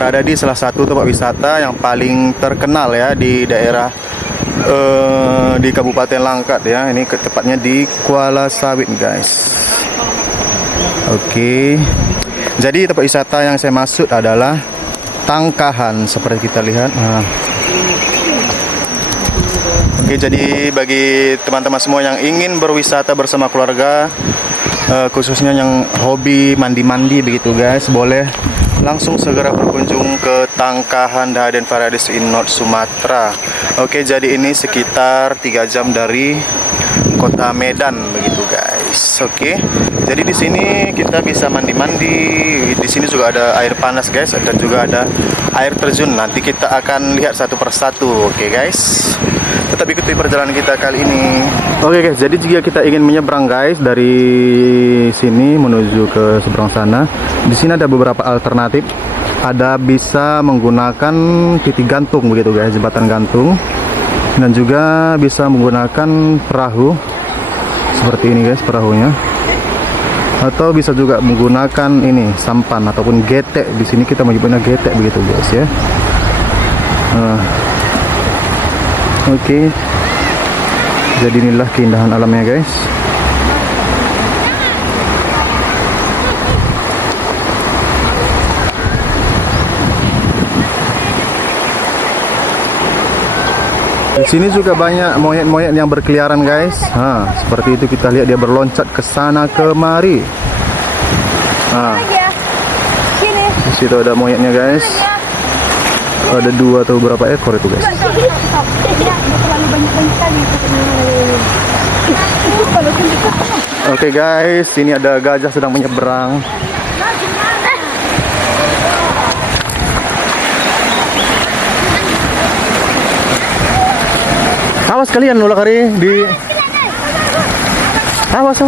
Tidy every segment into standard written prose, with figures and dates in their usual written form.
berada di salah satu tempat wisata yang paling terkenal ya di daerah di Kabupaten Langkat ya. Ini tepatnya di Kuala Sawit guys. Oke. Jadi tempat wisata yang saya maksud adalah Tangkahan seperti kita lihat. Oke, jadi bagi teman-teman semua yang ingin berwisata bersama keluarga, khususnya yang hobi mandi-mandi begitu guys, boleh langsung segera berkunjung ke Tangkahan Daden Paradise in North Sumatra. Oke, jadi ini sekitar 3 jam dari kota Medan begitu guys. Oke, jadi di sini kita bisa mandi-mandi. Di sini juga ada air panas guys, dan juga ada air terjun. Nanti kita akan lihat satu persatu. Oke guys, tetap ikuti perjalanan kita kali ini. Oke guys, jadi jika kita ingin menyeberang guys dari sini menuju ke seberang sana, di sini ada beberapa alternatif. Ada bisa menggunakan titik gantung begitu guys, jembatan gantung, dan juga bisa menggunakan perahu seperti ini guys, perahunya. Atau bisa juga menggunakan ini sampan ataupun getek. Di sini kita menyebutnya getek begitu guys ya. Oke. Jadi inilah keindahan alamnya guys. Di sini juga banyak monyet-monyet yang berkeliaran guys. Seperti itu kita lihat dia berloncat ke sana kemari. Di situ ada monyetnya guys. Ada 2 atau berapa ekor itu guys. Oke guys, ini ada gajah sedang menyeberang. Awas kalian lola kari di. Awas.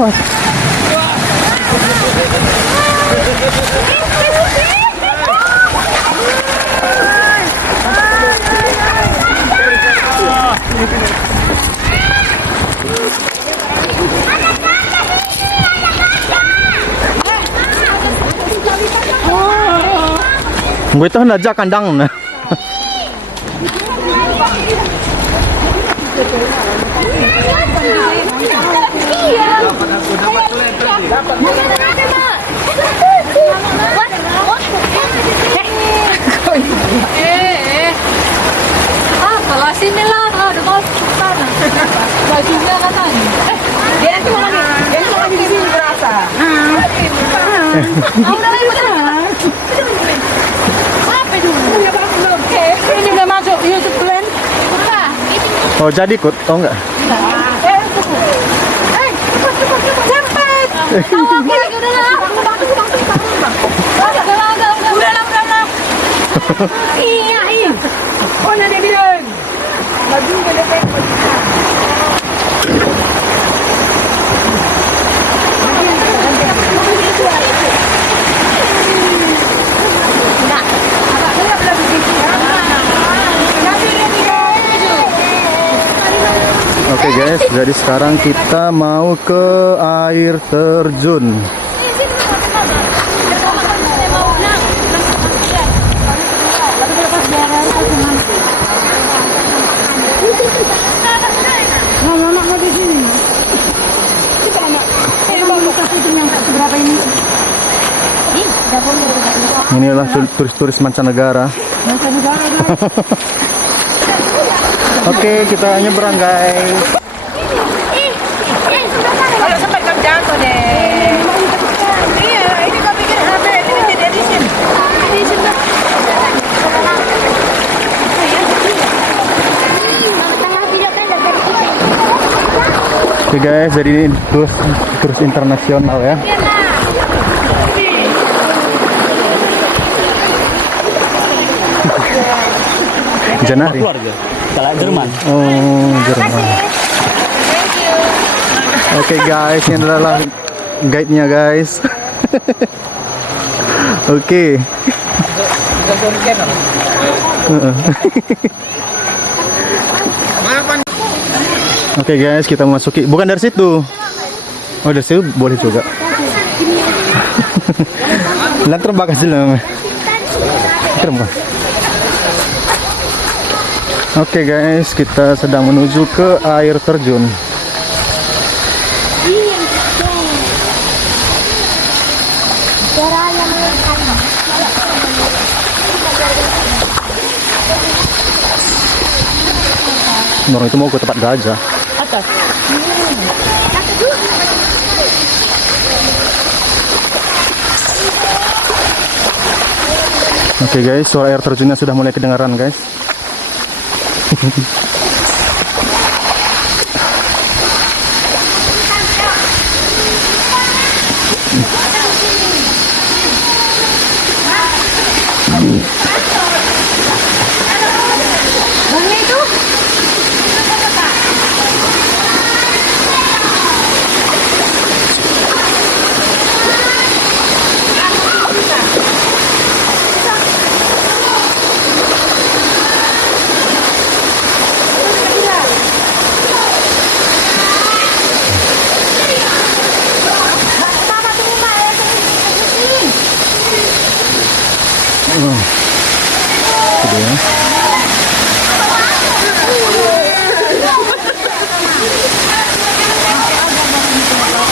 Gue tuh hendak kandang nah. Kalau sini lah, ada mau sana. Bajunya katanya. Dia itu lagi di sini berasa. Udah ikut lah. Apa itu? Ini udah masuk YouTube plan. Oh jadi ikut? Oh enggak? Cepet. Oke, udah lah. Udah. Iya. Oh, nanti bilang. Baju udah dekat. Oke guys, jadi sekarang kita mau ke air terjun. Inilah turis-turis mancanegara. Oke, kita nyebrang guys. Kalau sampai kamu jatuh deh. Iya, ini kau bikin HP ini jadi edition. Oke guys, jadi ini turis internasional ya. Janari. Kalau Jerman. Oh, Jerman. Oke guys, ini adalah guide-nya guys. Oke. Oke guys, kita memasuki. Bukan dari situ. Oh, dari situ boleh juga. Lan terbakar sih lah. Keren kan? Oke guys, kita sedang menuju ke air terjun. Orang itu mau ke tempat gajah. Atas. Oke guys, suara air terjunnya sudah mulai kedengaran guys. Gitu ya.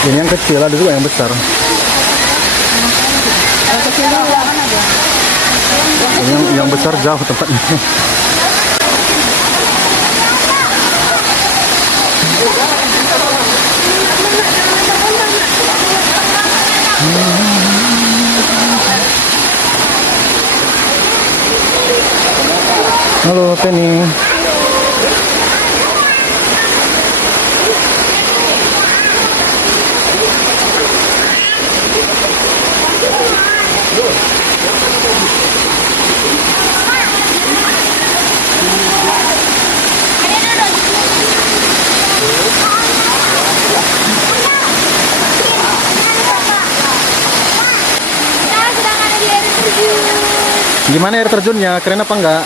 Ini yang kecil, ada juga yang besar. Yang besar jauh tempatnya. Halo Penny. Gimana air terjunnya? Keren apa enggak?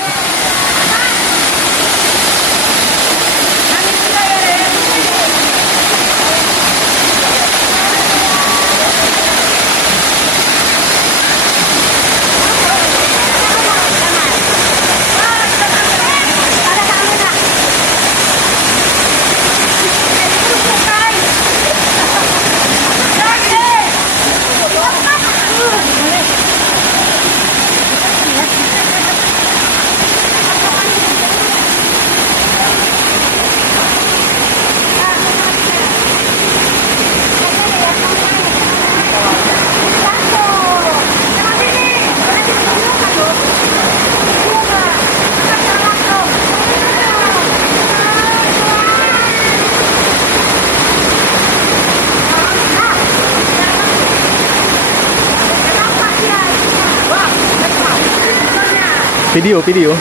Video.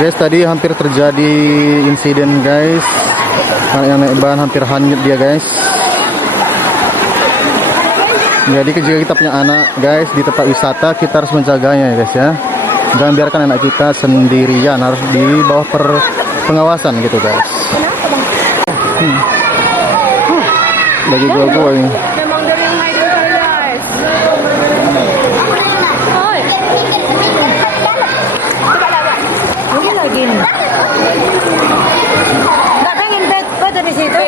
Guys, tadi hampir terjadi insiden guys. Yang naik ban hampir hanyut dia guys. Jadi jika kita punya anak guys di tempat wisata, kita harus menjaganya ya guys ya. Jangan biarkan anak kita sendirian, harus di bawah pengawasan gitu guys. Lagi gua ini. Memang dari yang main dulu guys. Oi. Mungkin lagi nih. Nggak pengen foto di situ?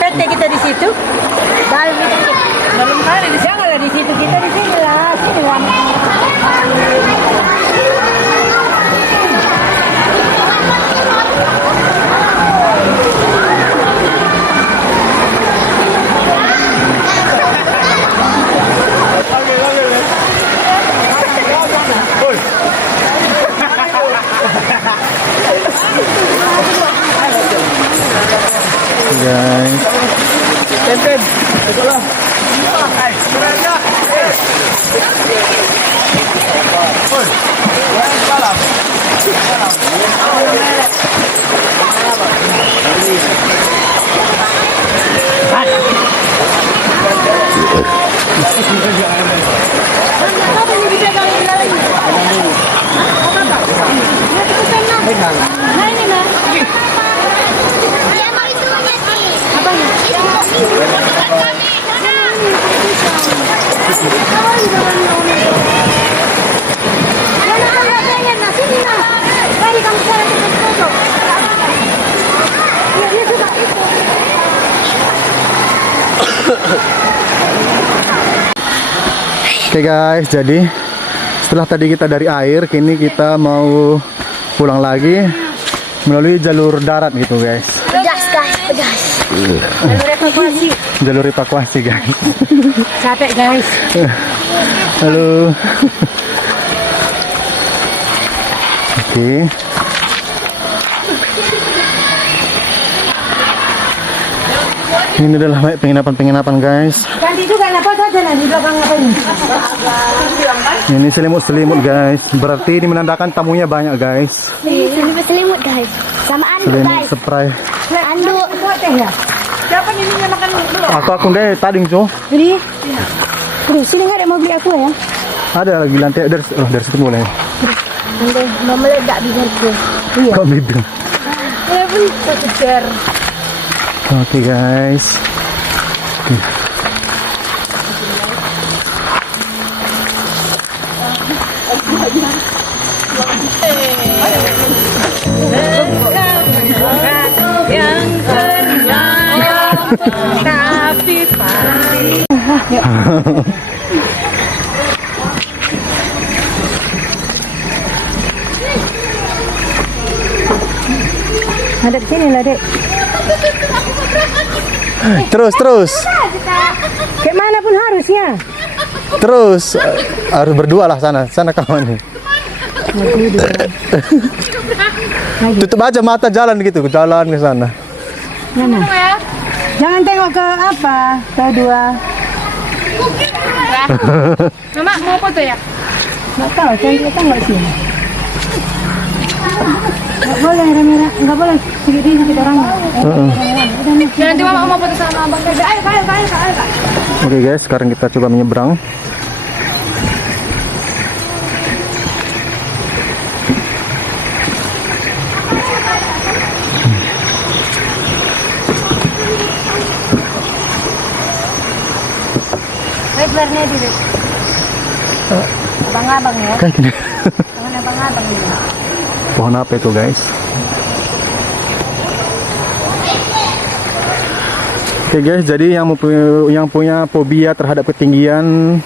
PT kita di situ. Dalam kali di sana lah, di situ kita di sini lah. Sini lah. Guys. Ten. Itulah. Salam. Oke guys, jadi setelah tadi kita dari air, kini kita mau pulang lagi melalui jalur darat gitu guys. Pedas guys, pedas. Jalur evakuasi. Jalur evakuasi guys. Capek guys. Halo. Oke. Ini adalah baik penginapan-penginapan guys. Ganti juga apa saja di belakang apa ini? Ini selimut-selimut guys. Berarti ini menandakan tamunya banyak guys. Selimut guys. Sama anduk Selimut guys. spray. Anduk. Teh ya. Siapa nih yang makan dulu? Aku deh tadi cu. Beli. Terus sini nggak ada mau beli aku ya? Ada lagi lantai dari situ mulai. Nanti mau meledak bibirku. Iya. Kok bibir? Ya pun kejar. Oke guys. Yang ternyata tapi pasti. Ada sini lah dek. Terus. Kayak mana pun harusnya. Terus harus berdua lah sana kawan nih. Tutup aja mata jalan gitu, jalan ke sana. Mana? Jangan tengok ke apa, kedua. Mama mau foto ya? Nggak tahu, kita nggak sini. Nggak boleh rame-rame, nggak boleh sedikit orang. Ya, nanti mama mau foto sama abang. Ayo. Oke guys, sekarang kita coba menyeberang. Lebarnya dulu. Abang-abang ya. Kayak gini. Jangan abang-abang ini. Pohon apa itu guys? Oke guys, jadi yang punya fobia terhadap ketinggian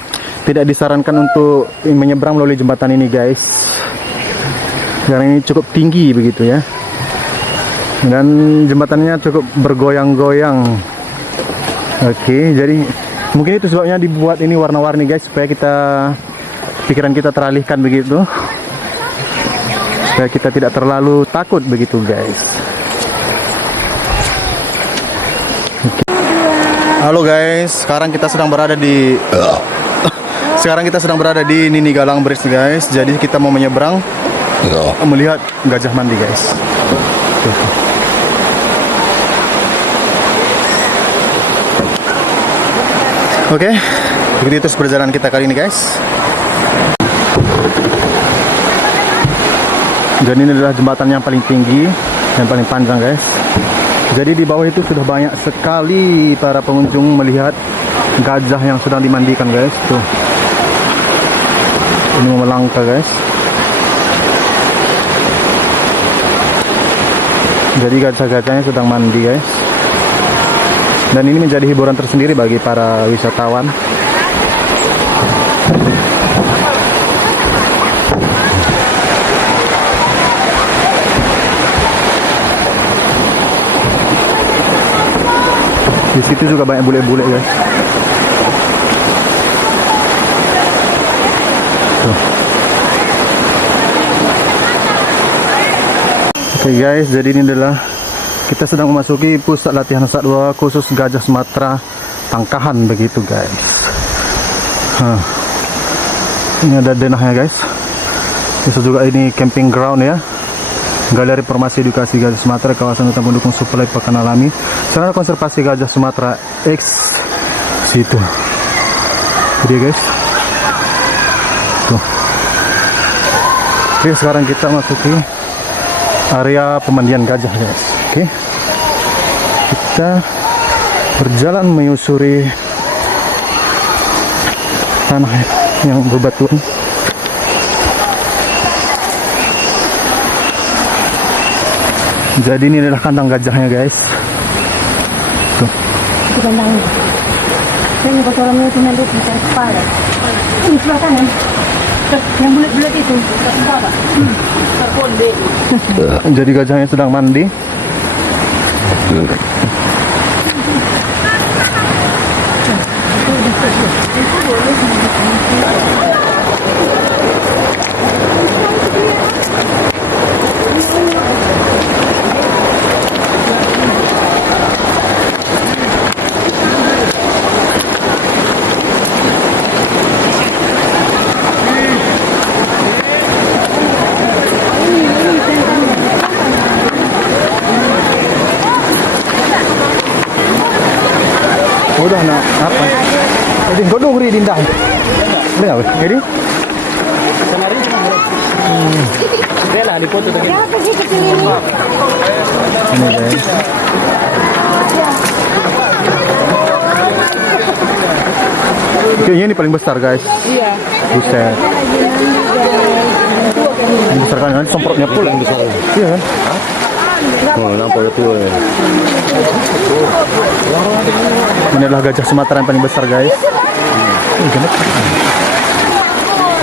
tidak disarankan untuk menyeberang melalui jembatan ini guys. Karena ini cukup tinggi begitu ya. Dan jembatannya cukup bergoyang-goyang. Oke, jadi mungkin itu sebabnya dibuat ini warna-warni guys, supaya pikiran kita teralihkan begitu. Supaya kita tidak terlalu takut begitu guys. Halo guys, sekarang kita sedang berada di Nini Galang Bridge guys. Jadi kita mau menyeberang melihat gajah mandi guys. Oke, begitu terus perjalanan kita kali ini guys. Jadi ini adalah jembatan yang paling tinggi dan paling panjang guys. Jadi di bawah itu sudah banyak sekali para pengunjung melihat gajah yang sedang dimandikan guys. Tuh, ini mau melangkah guys. Jadi gajah-gajahnya sedang mandi guys. Dan ini menjadi hiburan tersendiri bagi para wisatawan. Di situ juga banyak bule-bule guys. Tuh. Oke guys, jadi ini adalah kita sedang memasuki pusat latihan satwa khusus gajah Sumatera Tangkahan begitu guys. Ini ada denahnya guys. Bisa juga ini camping ground ya. Galeri Formasi Edukasi Gajah Sumatera, kawasan hutan pendukung suplai pakan alami, Sarana Konservasi Gajah Sumatera X situ. Jadi guys. Tuh. Oke, sekarang kita masuki area pemandian gajah guys. Oke. Kita berjalan menyusuri tanah yang berbatuan. Jadi ini adalah kandang gajahnya guys. Tuh. Itu kandangnya. Saya mau kotorannya itu nanti di kepala. Ini sebelah kanan. Yang bulat-bulat itu. Jadi gajahnya sedang mandi. Udah nak apa? Jadi kau dong dindah. Boleh apa? Jadi? Dia lah di foto tadi. Kenapa sih kecil ini? Ini guys. Kayaknya ini paling besar guys. Iya. Buset. Yang besar kan nanti semprotnya pula yang besar. Iya kan? Oh, nampak itu. Ini adalah gajah Sumatera yang paling besar guys. Genep.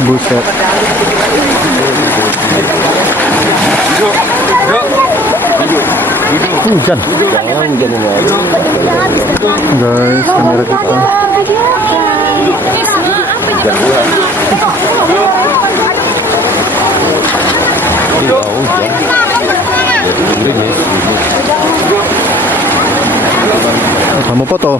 Buset. Hujan. Guys, kamera kita. Kamu foto.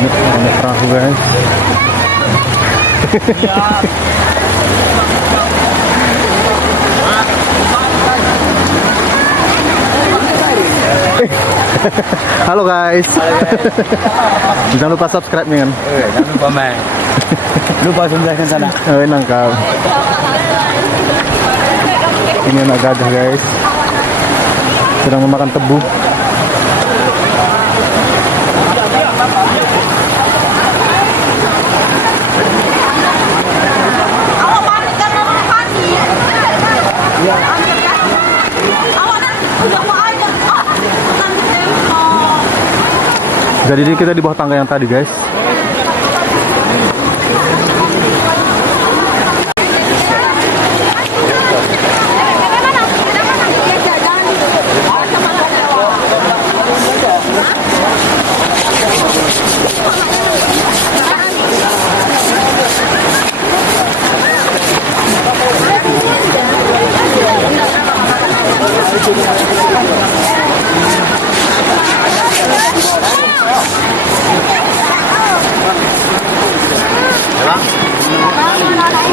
Ini orang perahu guys. Halo guys. Jangan lupa subscribe nih kan. Jangan lupa main. Lupa sebelahkan sana. Nangkap. Ini anak gajah guys. Sedang memakan tebu. Jadi kita di bawah tangga yang tadi guys.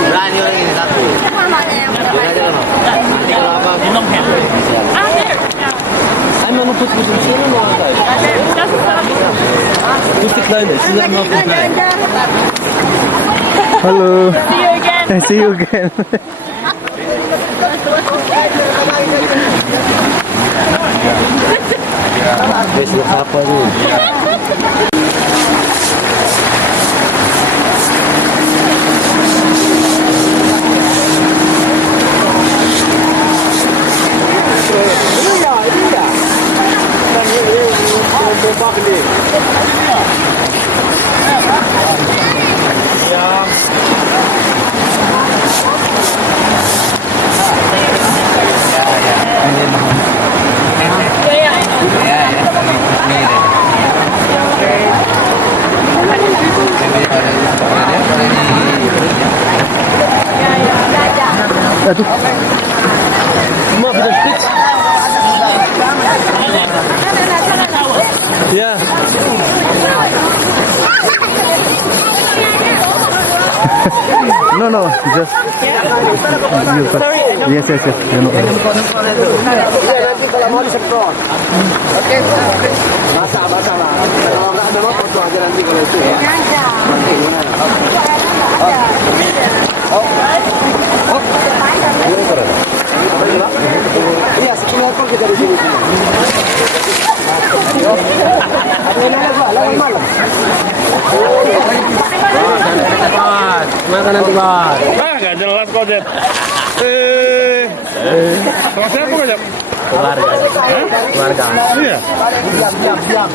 Berani orang ini satu. Einmal nur kurz fotografieren oder was? Gut gekleidet, Sie sind immer gekleidet. Halo. See you again. Besok apa nih? Aduh. Immer wieder spitz. Ja. no. Just. Yes. You know. Nanti kalau mau disemprot. Oke. Basah lah. Kalau nggak ada foto aja nanti kalau itu ya. Nanti gimana? Iya, 10 ekor kita di sini. Malam. Makan nanti, Bang. Nggak jelas kok, Jet. Sama siapa kok, Jet? Keluarga. Iya. Diam.